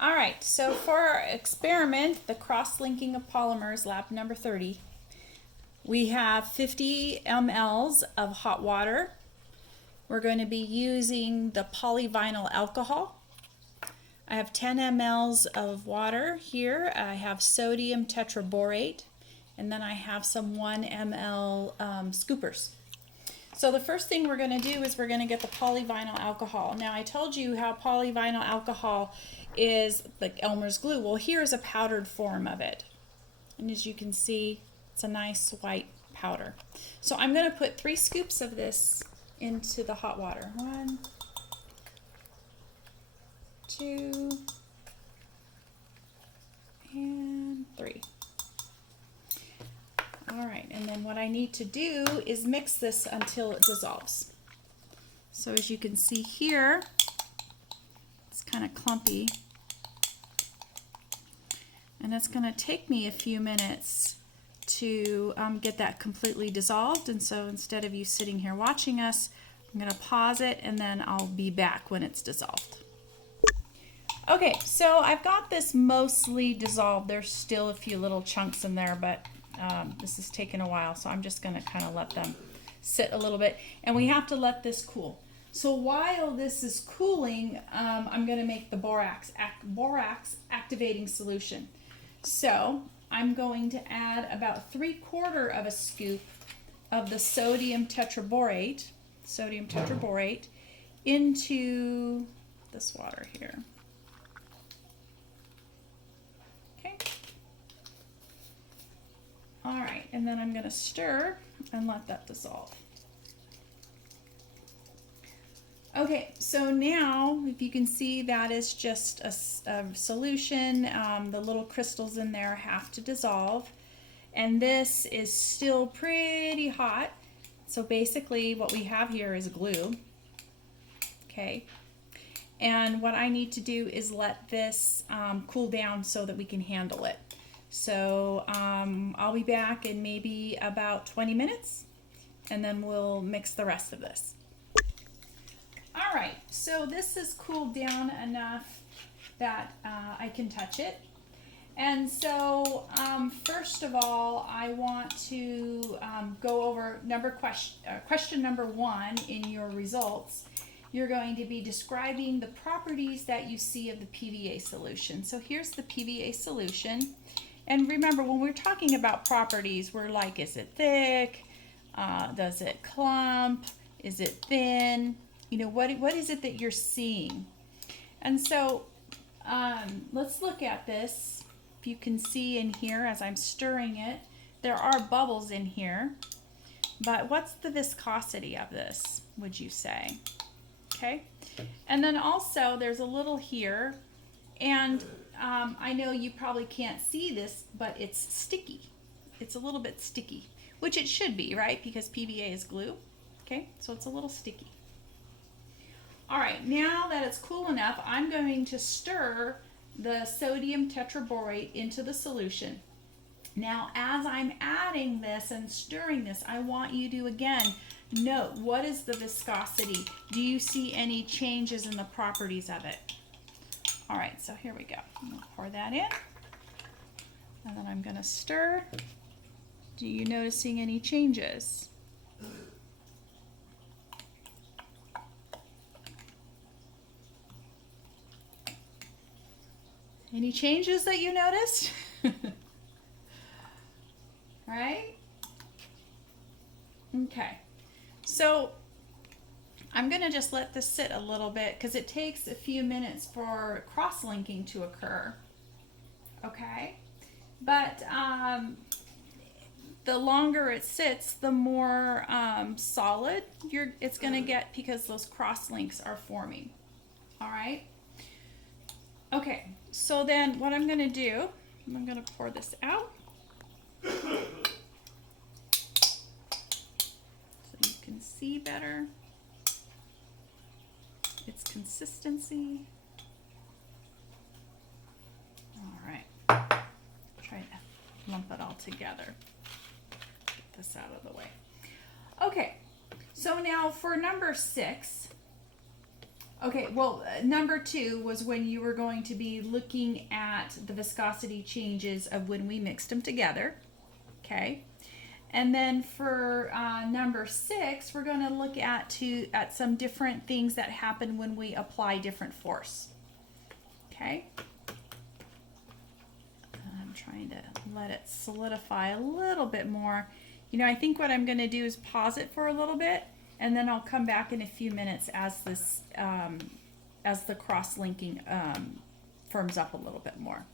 All right, so for our experiment, the cross-linking of polymers, lab number 30, we have 50 mLs of hot water. We're going to be using the polyvinyl alcohol. I have 10 mLs of water here. I have sodium tetraborate, and then I have some 1 ml scoopers. So the first thing we're going to do is we're going to get the polyvinyl alcohol. Now I told you how polyvinyl alcohol is like Elmer's glue. Well, here's a powdered form of it. And as you can see, it's a nice white powder. So I'm going to put 3 scoops of this into the hot water. 1, 2, and 3. All right, and then what I need to do is mix this until it dissolves. So as you can see here, it's kind of clumpy. And it's going to take me a few minutes to get that completely dissolved. And so instead of you sitting here watching us, I'm going to pause it and then I'll be back when it's dissolved. Okay, so I've got this mostly dissolved. There's still a few little chunks in there, but this is taking a while, so I'm just going to kind of let them sit a little bit. And we have to let this cool. So while this is cooling, I'm going to make the borax activating solution. So I'm going to add about 3/4 of a scoop of the sodium tetraborate into this water here. Okay. All right, and then I'm going to stir and let that dissolve. Okay, so now if you can see, that is just a solution. The little crystals in there have to dissolve, and this is still pretty hot. So basically what we have here is glue. Okay, and what I need to do is let this cool down so that we can handle it. So I'll be back in maybe about 20 minutes, and then we'll mix the rest of this. All right, so this has cooled down enough that I can touch it. And so first of all, I want to go over question number 1 in your results. You're going to be describing the properties that you see of the PVA solution. So here's the PVA solution. And remember, when we're talking about properties, we're like, is it thick? Does it clump? Is it thin? You know, what is it that you're seeing? And so let's look at this. If you can see in here as I'm stirring it, there are bubbles in here. But what's the viscosity of this, would you say? Okay. And then also there's a little here. And I know you probably can't see this, but it's sticky. It's a little bit sticky, which it should be, right? Because PVA is glue. Okay, so it's a little sticky. All right, now that it's cool enough, I'm going to stir the sodium tetraborate into the solution. Now, as I'm adding this and stirring this, I want you to, again, note what is the viscosity. Do you see any changes in the properties of it? All right, so here we go. I'm gonna pour that in, and then I'm gonna stir. Do you noticing any changes? Any changes that you noticed? Right? Okay. So I'm going to just let this sit a little bit because it takes a few minutes for cross-linking to occur. Okay? But the longer it sits, the more solid it's going to get because those cross-links are forming. All right? Okay, so then what I'm going to do, I'm going to pour this out. So you can see better its consistency. All right, try to lump it all together. Get this out of the way. Okay, so now for number 6, Okay, well, number 2 was when you were going to be looking at the viscosity changes of when we mixed them together. Okay. And then for number 6, we're going to look at some different things that happen when we apply different force. Okay. I'm trying to let it solidify a little bit more. You know, I think what I'm going to do is pause it for a little bit, and then I'll come back in a few minutes as the cross-linking firms up a little bit more.